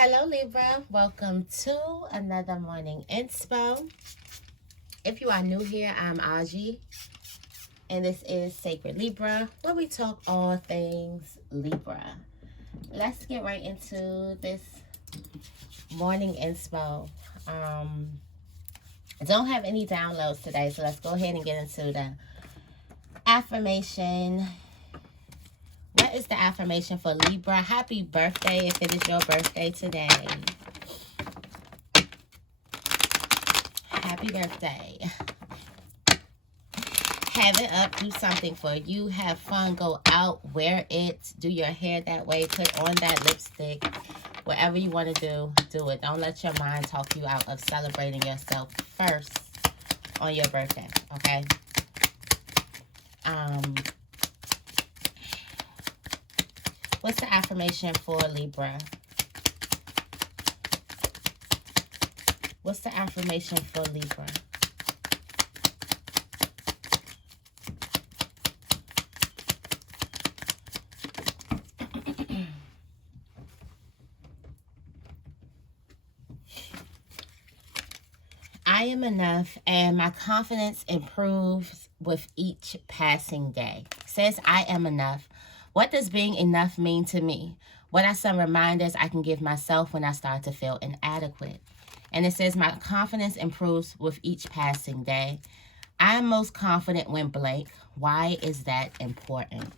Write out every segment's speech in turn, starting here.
Hello Libra, welcome to another morning inspo. If you are new here, I'm Auji, and this is Sacred Libra, where we talk all things Libra. Let's get right into this morning inspo. I don't have any downloads today, so let's go ahead and get into the affirmation. What is the affirmation for Libra? Happy birthday if it is your birthday today. Happy birthday. Have it up, do something for you, have fun, go out, wear it, do your hair that way, put on that lipstick. Whatever you want to do it. Don't let your mind talk you out of celebrating yourself first on your birthday, okay? What's the affirmation for Libra? What's the affirmation for Libra? I am enough and my confidence improves with each passing day. It says I am enough. What does being enough mean to me? What are some reminders I can give myself when I start to feel inadequate? And it says my confidence improves with each passing day. I am most confident when blank. Why is that important?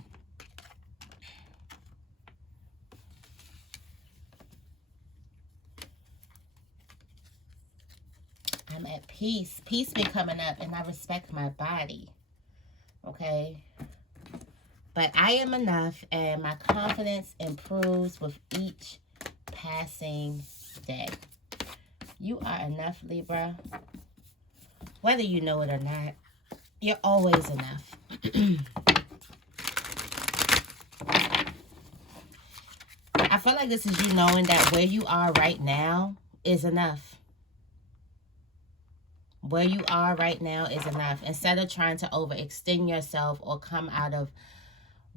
I'm at peace. Peace been coming up, and I respect my body. Okay? But I am enough, and my confidence improves with each passing day. You are enough, Libra. Whether you know it or not, you're always enough. I feel like this is you knowing that where you are right now is enough. Where you are right now is enough. Instead of trying to overextend yourself or come out of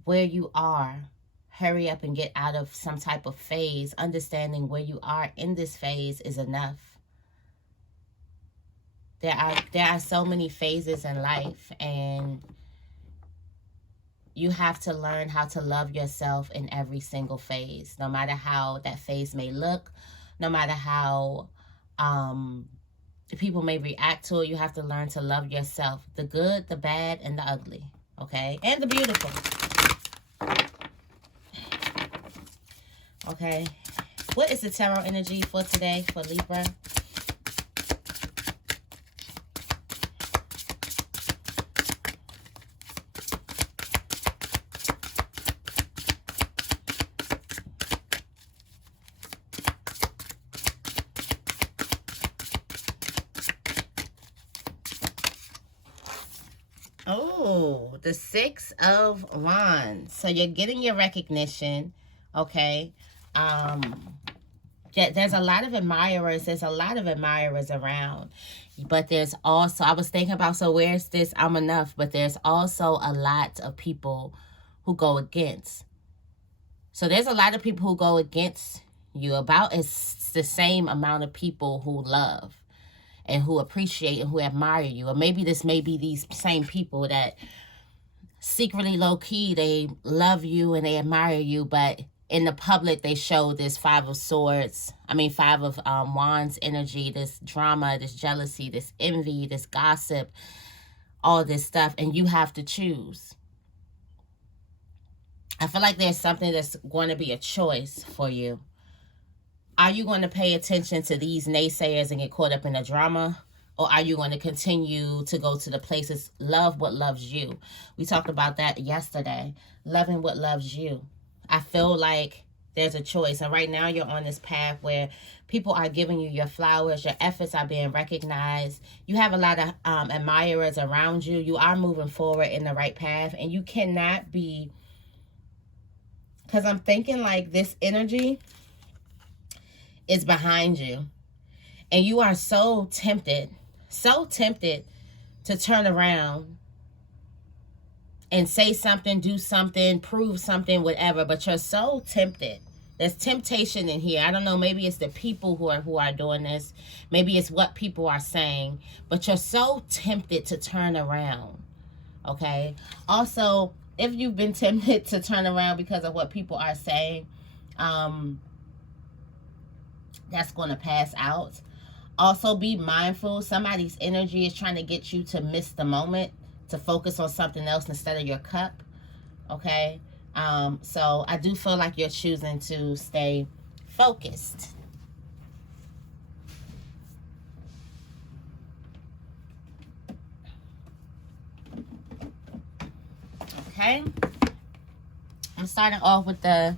where you are, hurry up and get out of some type of phase. Understanding where you are in this phase is enough. There are so many phases in life, and you have to learn how to love yourself in every single phase, no matter how that phase may look, no matter how people may react to it. You have to learn to love yourself, the good, the bad, and the ugly, okay, and the beautiful. Okay, what is the tarot energy for today for Libra? Oh, the Six of Wands. So you're getting your recognition, okay? There's a lot of admirers. There's a lot of admirers around. But there's also, I was thinking about, so where's this I'm enough? But there's also a lot of people who go against. So there's a lot of people who go against you. About it's the same amount of people who love and who appreciate and who admire you. Or maybe this may be these same people that secretly, low-key, they love you and they admire you, but in the public they show this Five of Wands energy, this drama, this jealousy, this envy, this gossip, all this stuff, and you have to choose. I feel like there's something that's going to be a choice for you. Are you going to pay attention to these naysayers and get caught up in the drama? Or are you going to continue to go to the places, love what loves you? We talked about that yesterday. Loving what loves you. I feel like there's a choice. And right now you're on this path where people are giving you your flowers. Your efforts are being recognized. You have a lot of admirers around you. You are moving forward in the right path. And you cannot be... Because I'm thinking like this energy is behind you. And you are so tempted to turn around and say something, do something, prove something, whatever. But you're so tempted There's temptation in here. I don't know, maybe it's the people who are doing this. Maybe it's what people are saying. But you're so tempted to turn around. Okay? Also, if you've been tempted to turn around because of what people are saying, that's going to pass out. Also, be mindful. Somebody's energy is trying to get you to miss the moment, to focus on something else instead of your cup. Okay? So I do feel like you're choosing to stay focused. Okay? I'm starting off with the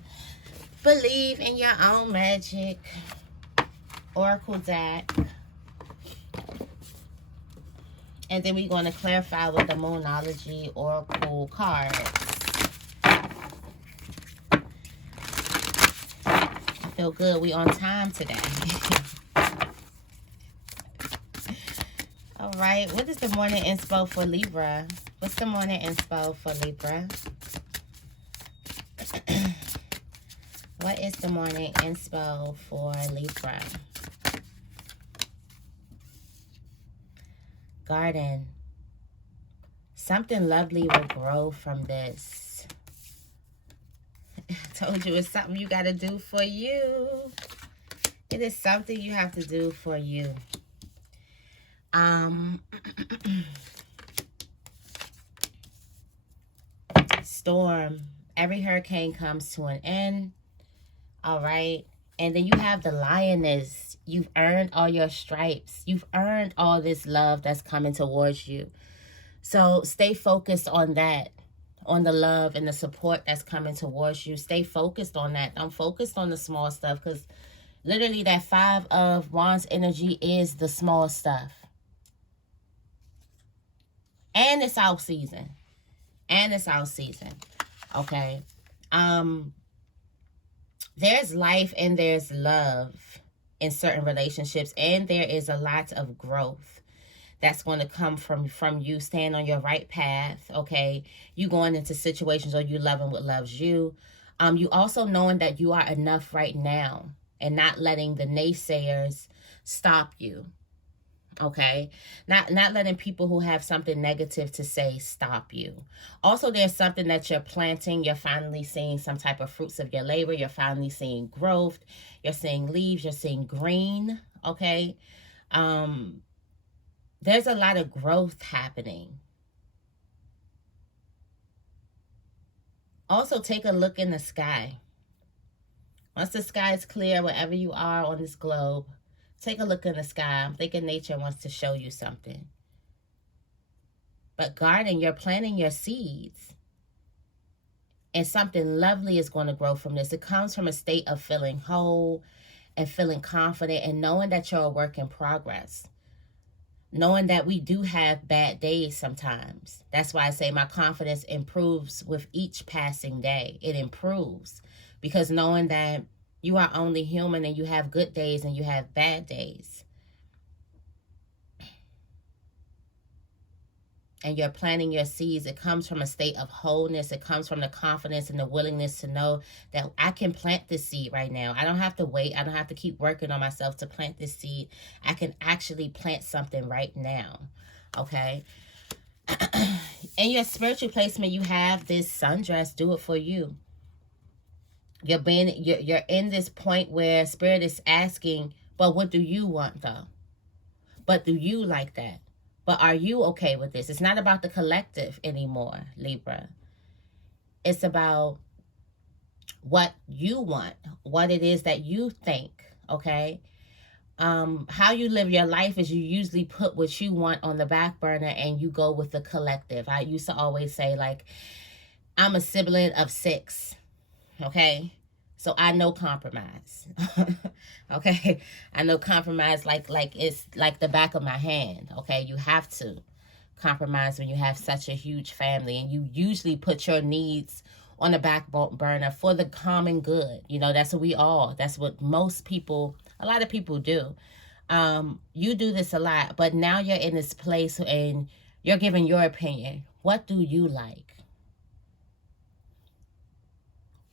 Believe in Your Own Magic Oracle deck. And then we're going to clarify with the Moonology Oracle cards. I feel good. We on time today. All right. What is the morning inspo for Libra? What's the morning inspo for Libra? What is the morning inspo for Libra? Garden. Something lovely will grow from this. I told you it's something you got to do for you. It is something you have to do for you. Storm. Every hurricane comes to an end. All right. And then you have the Lioness. You've earned all your stripes. You've earned all this love that's coming towards you. So stay focused on that, on the love and the support that's coming towards you. Stay focused on that. Don't focus on the small stuff, because literally that 5 of Wands energy is the small stuff. And it's out season. And it's out season. Okay. There's life and there's love in certain relationships, and there is a lot of growth that's going to come from you staying on your right path. Okay, you going into situations, or you loving what loves you. You also knowing that you are enough right now, and not letting the naysayers stop you. Okay, not letting people who have something negative to say stop you. Also, there's something that you're planting. You're finally seeing some type of fruits of your labor. You're finally seeing growth. You're seeing leaves. You're seeing green. Okay, there's a lot of growth happening. Also, take a look in the sky. Once the sky is clear, wherever you are on this globe, take a look in the sky. I'm thinking nature wants to show you something. But garden, you're planting your seeds. And something lovely is going to grow from this. It comes from a state of feeling whole and feeling confident and knowing that you're a work in progress. Knowing that we do have bad days sometimes. That's why I say my confidence improves with each passing day. It improves. Because knowing that you are only human, and you have good days and you have bad days. And you're planting your seeds. It comes from a state of wholeness. It comes from the confidence and the willingness to know that I can plant this seed right now. I don't have to wait. I don't have to keep working on myself to plant this seed. I can actually plant something right now. Okay? In your spiritual placement, you have this sundress. Do it for you. You're in this point where Spirit is asking, but what do you want though? But do you like that? But are you okay with this? It's not about the collective anymore, Libra. It's about what you want, what it is that you think, okay? How you live your life is you usually put what you want on the back burner and you go with the collective. I used to always say, like, I'm a sibling of 6. Okay, so I know compromise. Okay, I know compromise like it's like the back of my hand. Okay, you have to compromise when you have such a huge family, and you usually put your needs on the back burner for the common good. You know, that's what most people, a lot of people do. You do this a lot, but now you're in this place and you're giving your opinion. What do you like?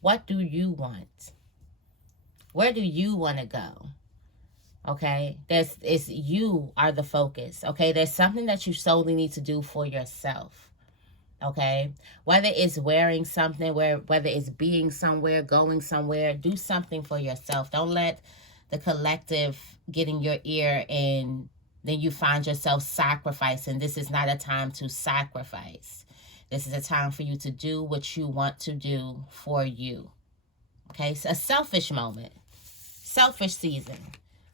What do you want? Where do you want to go? Okay, it's you are the focus. Okay, there's something that you solely need to do for yourself. Okay, whether it's wearing something, whether it's being somewhere, going somewhere, do something for yourself. Don't let the collective get in your ear and then you find yourself sacrificing. This is not a time to sacrifice. This is a time for you to do what you want to do for you. Okay, it's a selfish moment, selfish season.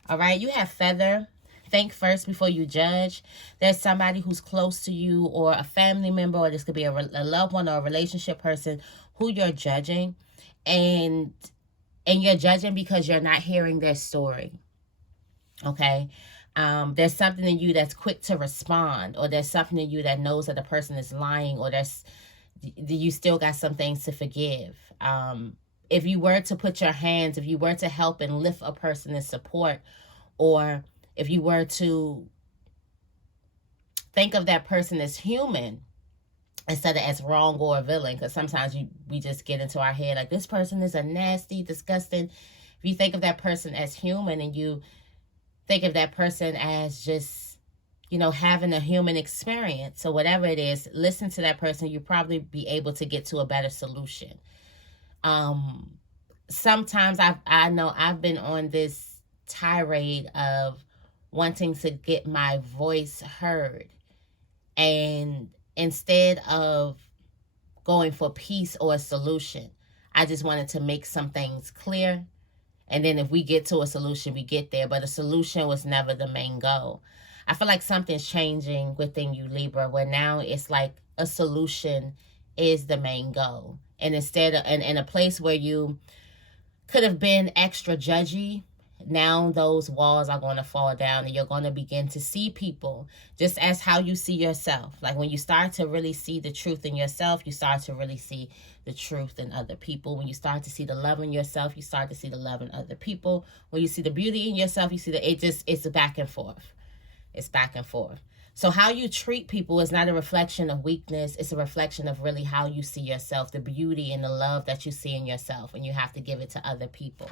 All right, you have feather. Think first before you judge. There's somebody who's close to you, or a family member, or this could be a loved one or a relationship person who you're judging, and you're judging because you're not hearing their story. Okay, there's something in you that's quick to respond, or there's something in you that knows that the person is lying, or you still got some things to forgive. If you were to put your hands, if you were to help and lift a person in support, or if you were to think of that person as human instead of as wrong or a villain, because sometimes we just get into our head like, this person is a nasty, disgusting. If you think of that person as human, and you think of that person as just, having a human experience, so whatever it is, listen to that person. You'll probably be able to get to a better solution. Sometimes I know I've been on this tirade of wanting to get my voice heard, and instead of going for peace or a solution, I just wanted to make some things clear, and then if we get to a solution, we get there, but a solution was never the main goal. I feel like something's changing within you, Libra, where now it's like a solution is the main goal, and instead of in a place where you could have been extra judgy, now those walls are going to fall down, and you're going to begin to see people just as how you see yourself. Like when you start to really see the truth in yourself, you start to really see the truth in other people. When you start to see the love in yourself, you start to see the love in other people. When you see the beauty in yourself, you see that it's back and forth. It's back and forth. So how you treat people is not a reflection of weakness. It's a reflection of really how you see yourself, the beauty and the love that you see in yourself, and you have to give it to other people.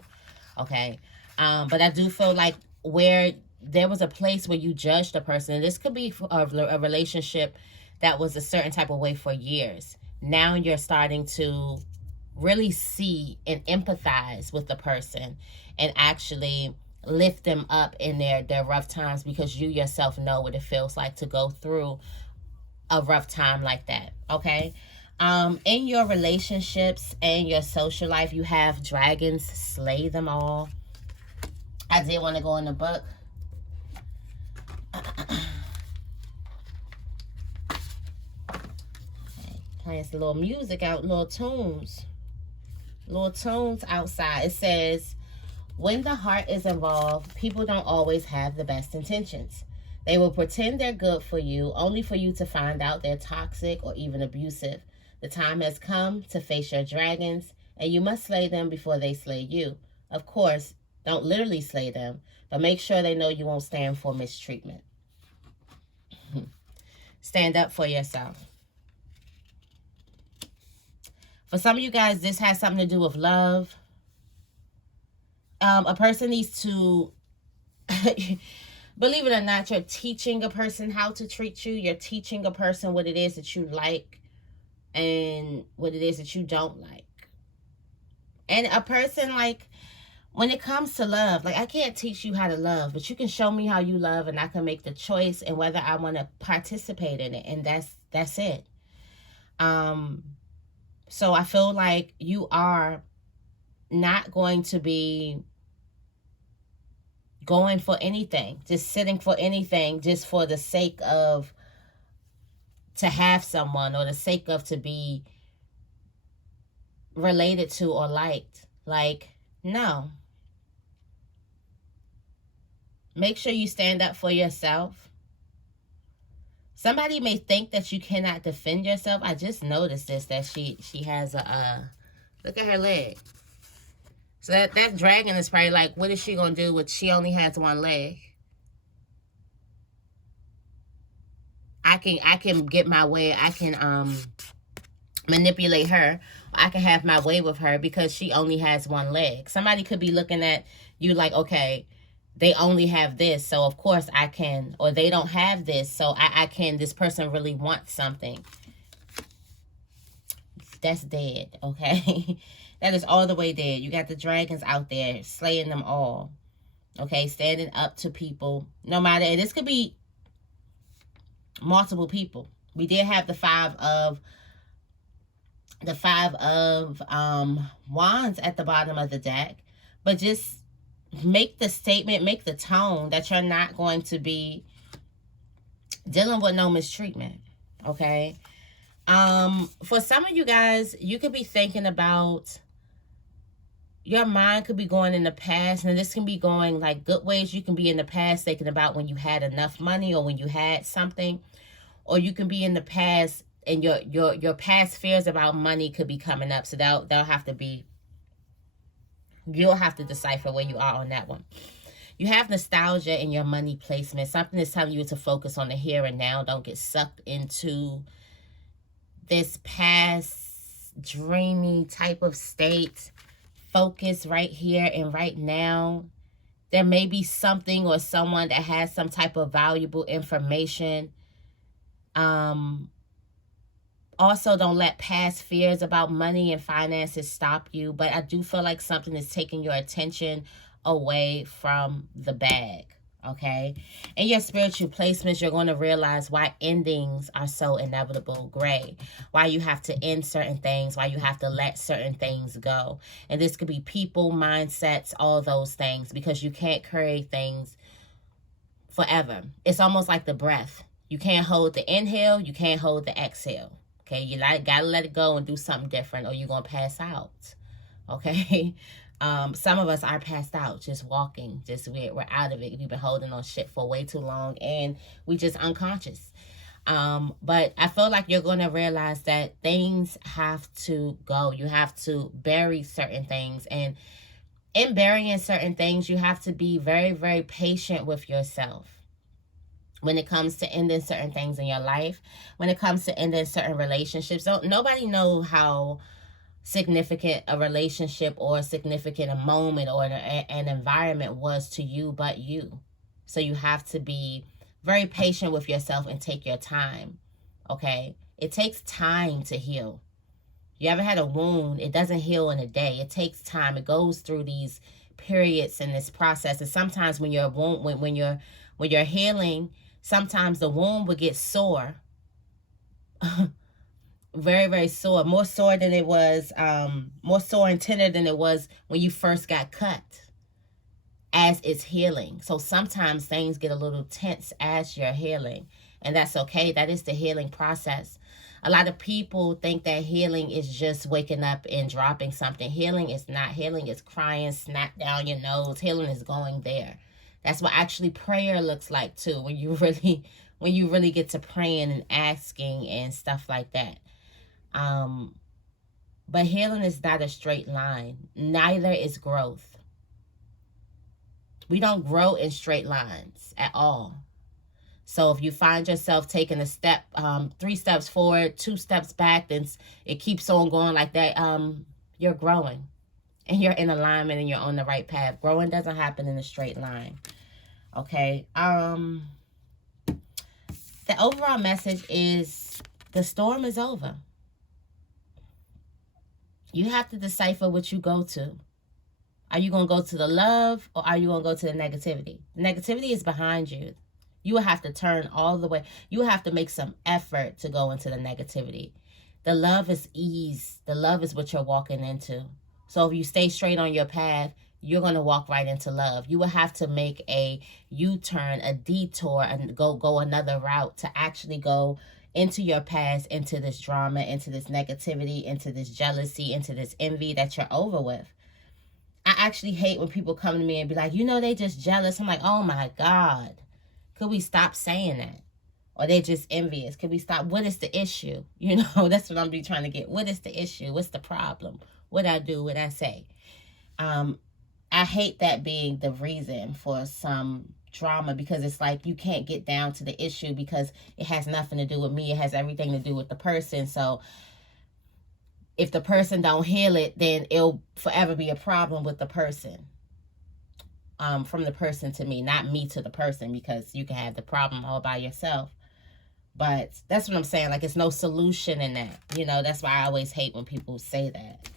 Okay. But I do feel like where there was a place where you judged a person, and this could be a relationship that was a certain type of way for years. Now you're starting to really see and empathize with the person and actually lift them up in their rough times, because you yourself know what it feels like to go through a rough time like that. Okay. In your relationships and your social life, you have dragons. Slay them all. I did want to go in the book. Okay, playing some little music out, little tunes outside. It says, when the heart is involved, people don't always have the best intentions. They will pretend they're good for you, only for you to find out they're toxic or even abusive. The time has come to face your dragons, and you must slay them before they slay you. Of course, don't literally slay them, but make sure they know you won't stand for mistreatment. Stand up for yourself. For some of you guys, this has something to do with love. A person needs to, believe it or not, you're teaching a person how to treat you. You're teaching a person what it is that you like and what it is that you don't like. And a person, like, when it comes to love, like, I can't teach you how to love, but you can show me how you love, and I can make the choice and whether I want to participate in it, and that's it. So I feel like you are not going to be going for anything, just sitting for anything, just for the sake of to have someone, or the sake of to be related to or liked. Like, no. Make sure you stand up for yourself. Somebody may think that you cannot defend yourself. I just noticed this, that she has a, look at her leg. So that dragon is probably like, what is she going to do with, she only has one leg? I can get my way. I can manipulate her. I can have my way with her because she only has one leg. Somebody could be looking at you like, okay, they only have this, so of course I can. Or they don't have this, so I can. This person really wants something. That's dead, okay? That is all the way dead. You got the dragons out there slaying them all. Okay, standing up to people. No matter, and this could be multiple people. We did have the five of wands at the bottom of the deck. But just make the statement, make the tone that you're not going to be dealing with no mistreatment. Okay? For some of you guys, you could be thinking about, your mind could be going in the past, and this can be going like good ways. You can be in the past thinking about when you had enough money or when you had something, or you can be in the past and your past fears about money could be coming up. So they'll have to be, you'll have to decipher where you are on that one. You have nostalgia in your money placement. Something is telling you to focus on the here and now. Don't get sucked into this past dreamy type of state. Focus right here and right now. There may be something or someone that has some type of valuable information. Also, don't let past fears about money and finances stop you. But I do feel like something is taking your attention away from the bag. Okay? In your spiritual placements, you're going to realize why endings are so inevitable. Gray. Why you have to end certain things. Why you have to let certain things go. And this could be people, mindsets, all those things. Because you can't carry things forever. It's almost like the breath. You can't hold the inhale. You can't hold the exhale. Okay? You gotta let it go and do something different, or you're going to pass out. Okay? Some of us are passed out, just walking, just we're out of it. We've been holding on shit for way too long, and we just unconscious. But I feel like you're going to realize that things have to go. You have to bury certain things, and in burying certain things, you have to be very, very patient with yourself. When it comes to ending certain things in your life, when it comes to ending certain relationships, nobody knows how significant a relationship or significant a moment or an environment was to you but you. So you have to be very patient with yourself and take your time. Okay? It takes time to heal. You ever had a wound? It doesn't heal in a day. It takes time. It goes through these periods in this process. And sometimes when you're when you're healing, sometimes the wound will get sore. Very, very sore. More sore than it was, more sore and tender than it was when you first got cut, as it's healing. So sometimes things get a little tense as you're healing, and that's okay. That is the healing process. A lot of people think that healing is just waking up and dropping something. Healing is not. Healing is crying, snap down your nose. Healing is going there. That's what actually prayer looks like too, when you really get to praying and asking and stuff like that. But healing is not a straight line. Neither is growth. We don't grow in straight lines at all. So if you find yourself taking a step, 3 steps forward, 2 steps back, then it keeps on going like that, you're growing. And you're in alignment and you're on the right path. Growing doesn't happen in a straight line. Okay? The overall message is the storm is over. You have to decipher what you go to. Are you going to go to the love, or are you going to go to the negativity? The negativity is behind you. You will have to turn all the way. You will have to make some effort to go into the negativity. The love is ease. The love is what you're walking into. So if you stay straight on your path, you're going to walk right into love. You will have to make a U-turn, a detour, and go another route to actually go into your past, into this drama, into this negativity, into this jealousy, into this envy that you're over with. I actually hate when people come to me and be like, they just jealous. I'm like, oh my God. Could we stop saying that? Or they're just envious. Could we stop? What is the issue? That's what I'm be trying to get. What is the issue? What's the problem? What I do, what I say. I hate that being the reason for some drama, because it's like you can't get down to the issue because it has nothing to do with me. It has everything to do with the person. So if the person don't heal it, then it'll forever be a problem with the person. From the person to me, not me to the person, because you can have the problem all by yourself. But that's what I'm saying. Like, it's no solution in that. You know, that's why I always hate when people say that.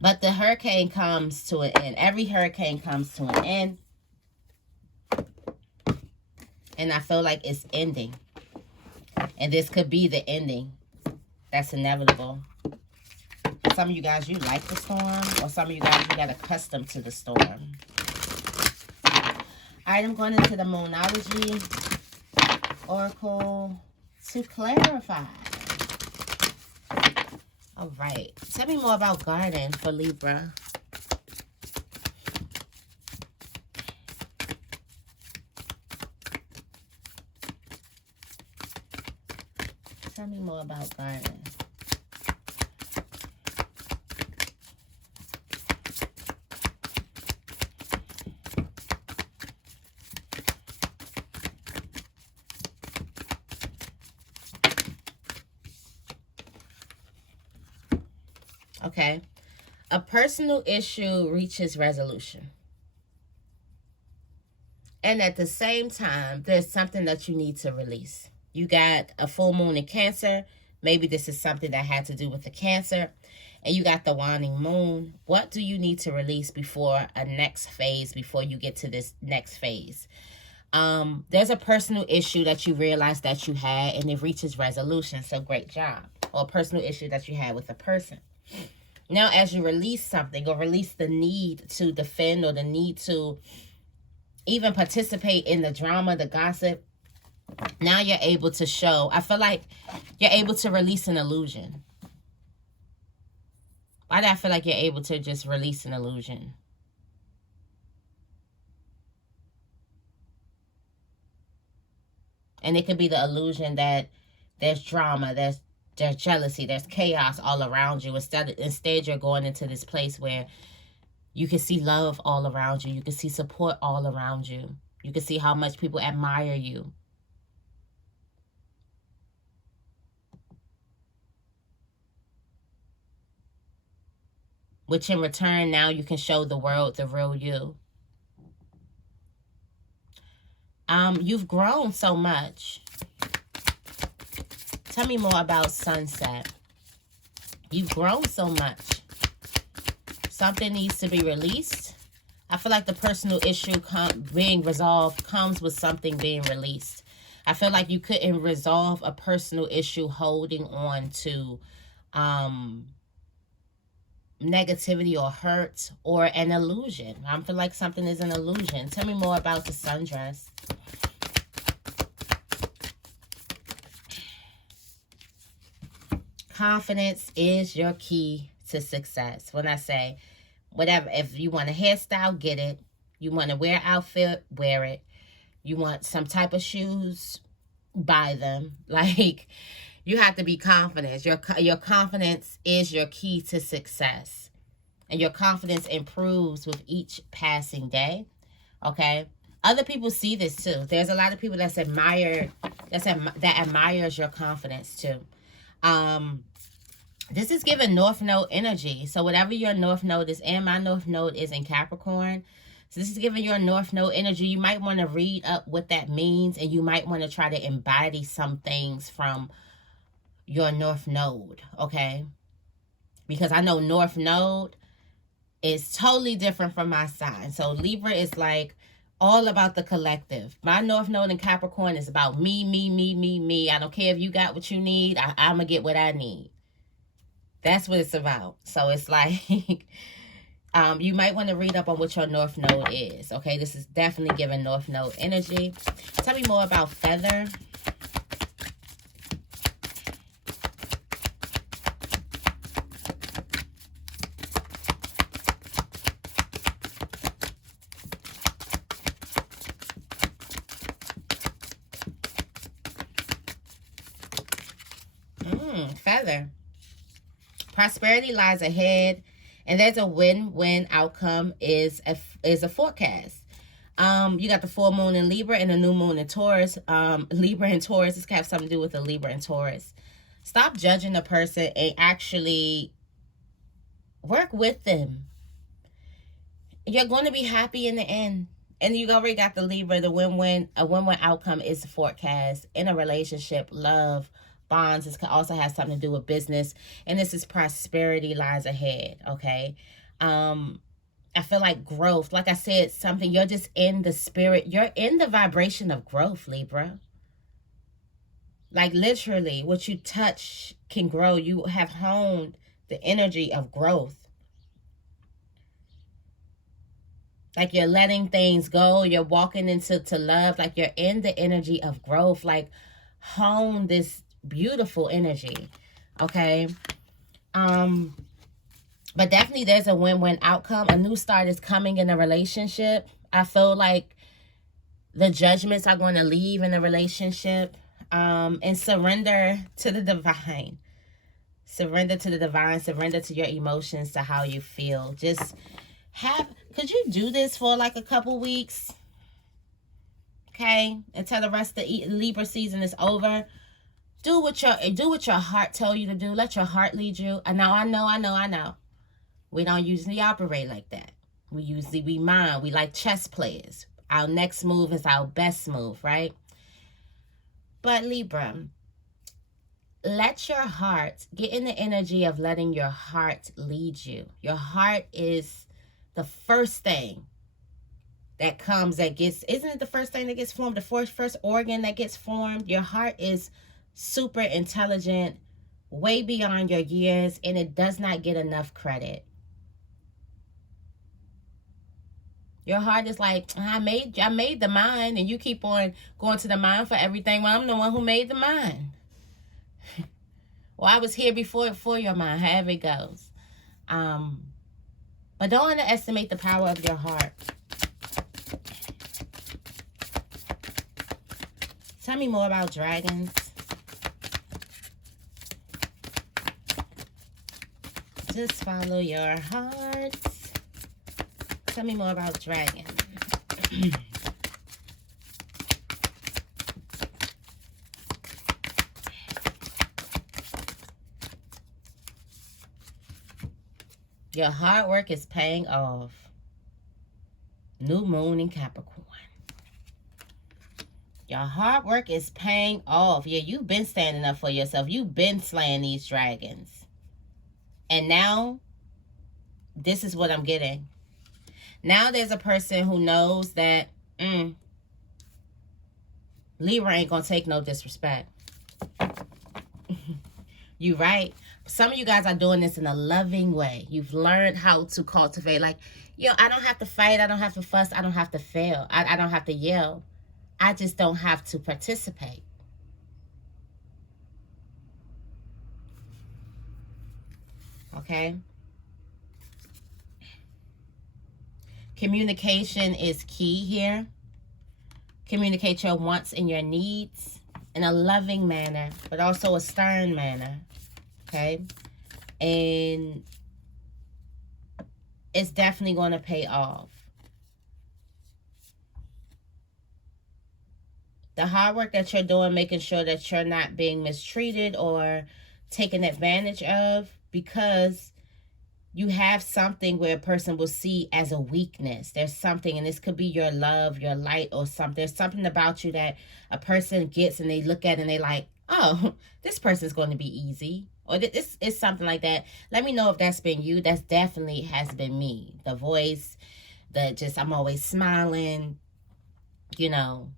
But the hurricane comes to an end. Every hurricane comes to an end. And I feel like it's ending. And this could be the ending. That's inevitable. Some of you guys, you like the storm. Or some of you guys, you got accustomed to the storm. All right, I'm going into the Moonology Oracle to clarify. All right. Tell me more about garden for Libra. Tell me more about garden. Okay. A personal issue reaches resolution. And at the same time, there's something that you need to release. You got a full moon in Cancer. Maybe this is something that had to do with the Cancer. And you got the waning moon. What do you need to release before a next phase, before you get to this next phase? There's a personal issue that you realize that you had and it reaches resolution. So great job. Or a personal issue that you had with a person. Now, as you release something or release the need to defend or the need to even participate in the drama, the gossip, now you're able to show. I feel like you're able to release an illusion. Why do I feel like you're able to just release an illusion? And it could be the illusion that there's drama, there's jealousy, there's chaos all around you. Instead, you're going into this place where you can see love all around you. You can see support all around you. You can see how much people admire you. Which in return, now you can show the world the real you. You've grown so much. Tell me more about sunset. You've grown so much. Something needs to be released. I feel like the personal issue being resolved comes with something being released. I feel like you couldn't resolve a personal issue holding on to negativity or hurt or an illusion. I feel like something is an illusion. Tell me more about the sundress. Confidence is your key to success. When I say, whatever, if you want a hairstyle, get it. You want to wear an outfit, wear it. You want some type of shoes, buy them. Like, you have to be confident. Your confidence is your key to success. And your confidence improves with each passing day. Okay? Other people see this too. There's a lot of people that admires your confidence too. This is giving North Node energy. So whatever your North Node is, and my North Node is in Capricorn. So this is giving your North Node energy. You might want to read up what that means, and you might want to try to embody some things from your North Node, okay? Because I know North Node is totally different from my sign. So Libra is like all about the collective. My North Node in Capricorn is about me, me, me, me, me. I don't care if you got what you need. I'm going to get what I need. That's what it's about. So it's like, you might want to read up on what your North Node is. Okay, this is definitely giving North Node energy. Tell me more about feather. Feather. Prosperity lies ahead, and there's a win-win outcome is a forecast. You got the full moon in Libra and the new moon in Taurus. Libra and Taurus, this can have something to do with the Libra and Taurus. Stop judging a person and actually work with them. You're going to be happy in the end. And you already got the Libra, the win-win. A win-win outcome is forecast in a relationship, love, bonds. This can also have something to do with business. And this is prosperity lies ahead, okay? I feel like growth. Like I said, something, you're just in the spirit. You're in the vibration of growth, Libra. Like literally, what you touch can grow. You have honed the energy of growth. Like you're letting things go. You're walking into love. Like you're in the energy of growth. Like hone this beautiful energy. Okay. But definitely there's a win-win outcome. A new start is coming in a relationship. I feel like the judgments are going to leave in the relationship. And surrender to the divine. Surrender to the divine. Surrender to your emotions, to how you feel. Just could you do this for like a couple weeks? Okay, until the rest of the Libra season is over. Do what your heart tell you to do. Let your heart lead you. And now I know. We don't usually operate like that. We mind. We like chess players. Our next move is our best move, right? But Libra, let your heart get in the energy of letting your heart lead you. Your heart is the first thing that comes, isn't it the first thing that gets formed? The first organ that gets formed? Your heart is super intelligent, way beyond your years, and it does not get enough credit. Your heart is like, I made the mind, and you keep on going to the mind for everything. Well, I'm the one who made the mind. Well, I was here before your mind, however it goes. But don't underestimate the power of your heart. Tell me more about dragons. Just follow your heart. Tell me more about dragons. Your hard work is paying off. New moon in Capricorn. Your hard work is paying off. Yeah, you've been standing up for yourself. You've been slaying these dragons. And now, this is what I'm getting. Now there's a person who knows that Libra ain't gonna take no disrespect. You right. Some of you guys are doing this in a loving way. You've learned how to cultivate. Like, I don't have to fight. I don't have to fuss. I don't have to fail. I don't have to yell. I just don't have to participate. Okay? Communication is key here. Communicate your wants and your needs in a loving manner, but also a stern manner. Okay? And it's definitely going to pay off. The hard work that you're doing, making sure that you're not being mistreated or taken advantage of, because you have something where a person will see as a weakness. There's something, and this could be your love, your light, or something. There's something about you that a person gets and they look at and they like, oh, this person's going to be easy. Or this is something like that. Let me know if that's been you. That's definitely has been me. The voice, I'm always smiling.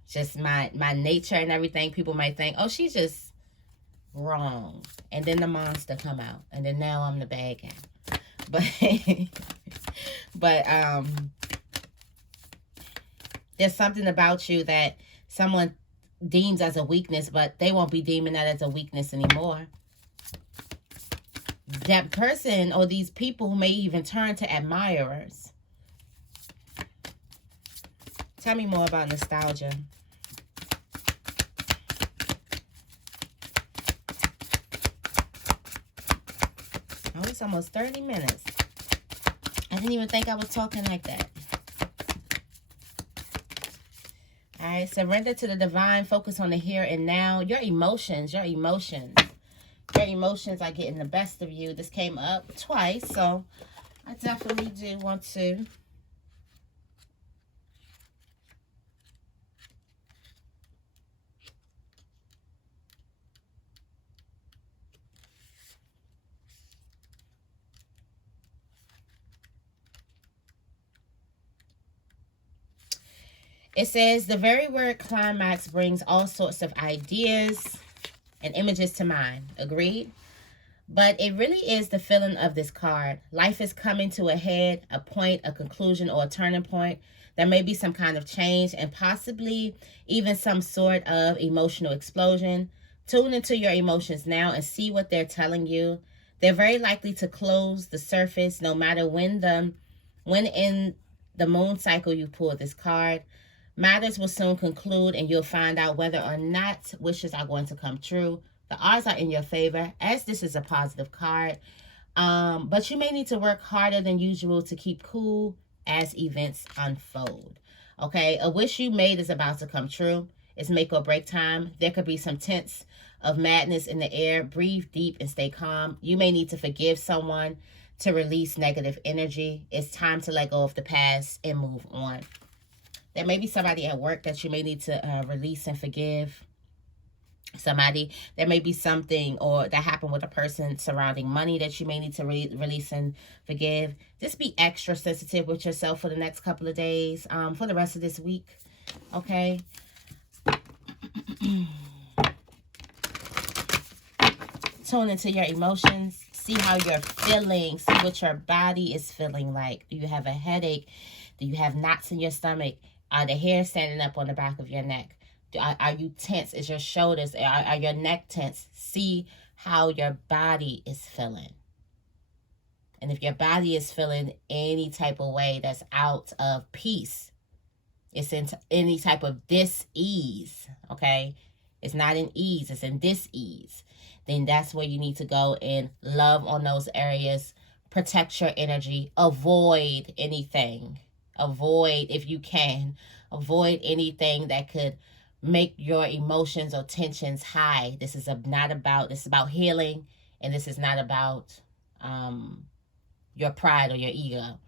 Just my nature and everything. People might think, oh, she's just wrong. And then the monster come out. And then now I'm the bad guy. But there's something about you that someone deems as a weakness, but they won't be deeming that as a weakness anymore. That person or these people may even turn to admirers. Tell me more about nostalgia. Oh, it's almost 30 minutes. I didn't even think I was talking like that. All right, surrender to the divine. Focus on the here and now. Your emotions. Your your emotions are getting the best of you. This came up twice, so I definitely do want to It says the very word climax brings all sorts of ideas and images to mind. Agreed? But it really is the feeling of this card. Life is coming to a head, a point, a conclusion, or a turning point. There may be some kind of change and possibly even some sort of emotional explosion. Tune into your emotions now and see what they're telling you. They're very likely to close the surface no matter when in the moon cycle you pull this card. Matters will soon conclude and you'll find out whether or not wishes are going to come true. The odds are in your favor as this is a positive card. But you may need to work harder than usual to keep cool as events unfold. Okay, a wish you made is about to come true. It's make or break time. There could be some tints of madness in the air. Breathe deep and stay calm. You may need to forgive someone to release negative energy. It's time to let go of the past and move on. There may be somebody at work that you may need to release and forgive. Somebody, there may be something or that happened with a person surrounding money that you may need to release and forgive. Just be extra sensitive with yourself for the next couple of days, for the rest of this week, okay? Tune into your emotions. See how you're feeling. See what your body is feeling like. Do you have a headache? Do you have knots in your stomach? Are the hair standing up on the back of your neck? Are you tense? Is your shoulders, are your neck tense? See how your body is feeling. And if your body is feeling any type of way that's out of peace, it's in any type of dis-ease, okay? It's not in ease, it's in dis-ease. Then that's where you need to go and love on those areas. Protect your energy. Avoid anything. Avoid, if you can, avoid anything that could make your emotions or tensions high. This is about healing, and this is not about your pride or your ego.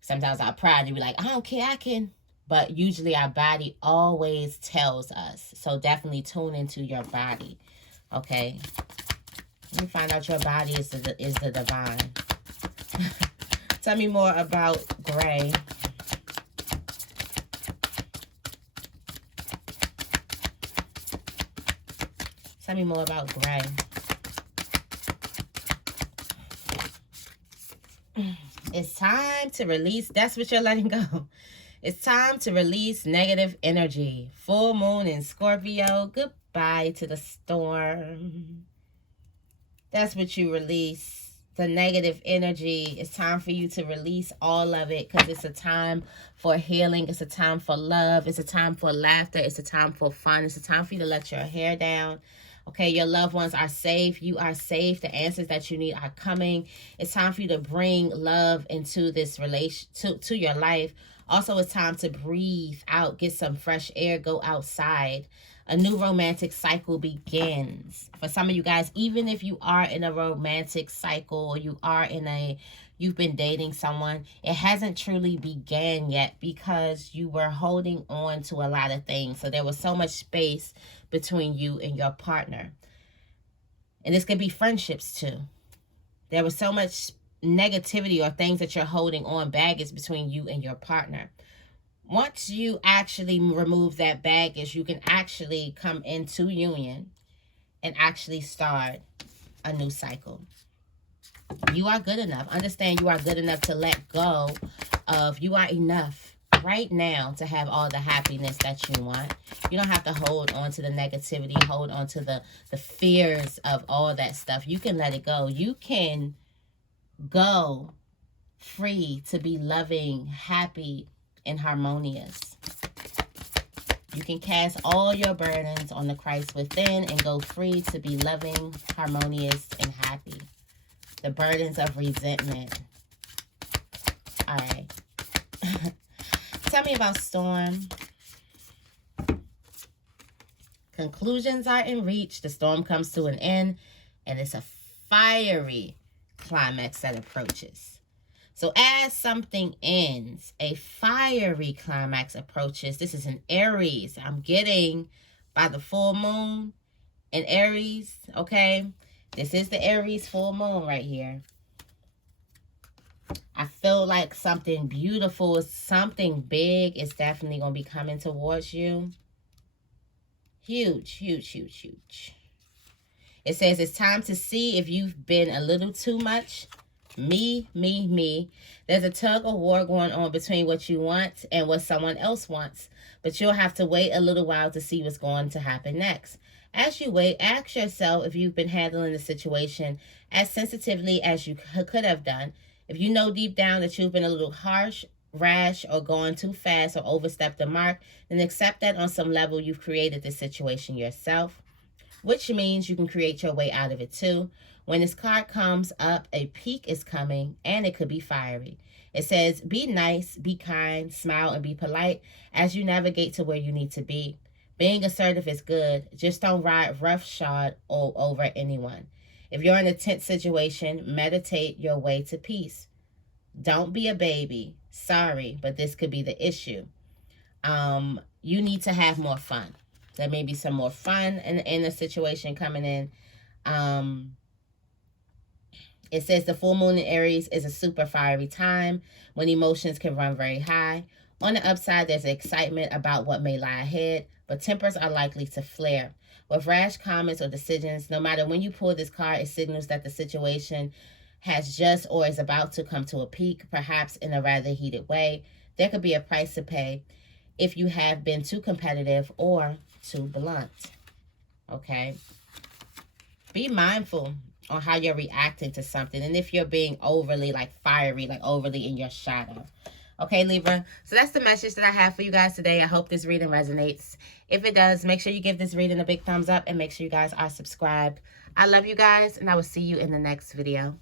Sometimes our pride, you be like, I don't care, I can. But usually our body always tells us. So definitely tune into your body, okay? Let me find out your body is the divine. Tell me more about gray. Tell me more about gray. It's time to release. That's what you're letting go. It's time to release negative energy. Full moon in Scorpio. Goodbye to the storm. That's what you release. The negative energy. It's time for you to release all of it because it's a time for healing. It's a time for love. It's a time for laughter. It's a time for fun. It's a time for you to let your hair down. Okay, your loved ones are safe. You are safe. The answers that you need are coming. It's time for you to bring love into this to your life. Also, it's time to breathe out, get some fresh air, go outside. A new romantic cycle begins. For some of you guys, even if you are in a romantic cycle or you've been dating someone, it hasn't truly began yet because you were holding on to a lot of things. So there was so much space between you and your partner. And this could be friendships too. There was so much negativity or things that you're holding on, baggage between you and your partner. Once you actually remove that baggage, you can actually come into union and actually start a new cycle. You are good enough. Understand you are good enough to let go of, you are enough right now to have all the happiness that you want. You don't have to hold on to the negativity, hold on to the fears of all that stuff. You can let it go. You can go free to be loving, happy, and harmonious. You can cast all your burdens on the Christ within and go free to be loving, harmonious, and happy. The burdens of resentment. All right. Tell me about storm. Conclusions are in reach. The storm comes to an end. And it's a fiery climax that approaches. So as something ends, a fiery climax approaches. This is an Aries. I'm getting by the full moon in Aries, okay? This is the Aries full moon right here. I feel like something beautiful, something big is definitely going to be coming towards you. Huge, huge, huge, huge. It says it's time to see if you've been a little too much. Me. There's a tug of war going on between what you want and what someone else wants. But you'll have to wait a little while to see what's going to happen next. As you wait, ask yourself if you've been handling the situation as sensitively as you could have done. If you know deep down that you've been a little harsh, rash, or going too fast or overstepped the mark, then accept that on some level you've created this situation yourself, which means you can create your way out of it too. When this card comes up, a peak is coming, and it could be fiery. It says, be nice, be kind, smile, and be polite as you navigate to where you need to be. Being assertive is good. Just don't ride roughshod over anyone. If you're in a tense situation, meditate your way to peace. Don't be a baby. Sorry, but this could be the issue. You need to have more fun. There may be some more fun in the situation coming in. It says the full moon in Aries is a super fiery time when emotions can run very high. On the upside, there's excitement about what may lie ahead, but tempers are likely to flare. With rash comments or decisions, no matter when you pull this card, it signals that the situation has just or is about to come to a peak, perhaps in a rather heated way. There could be a price to pay if you have been too competitive or too blunt. Okay? Be mindful on how you're reacting to something, and if you're being overly like fiery, like overly in your shadow. Okay, Libra, so that's the message that I have for you guys today. I hope this reading resonates. If it does, make sure you give this reading a big thumbs up and make sure you guys are subscribed. I love you guys, and I will see you in the next video.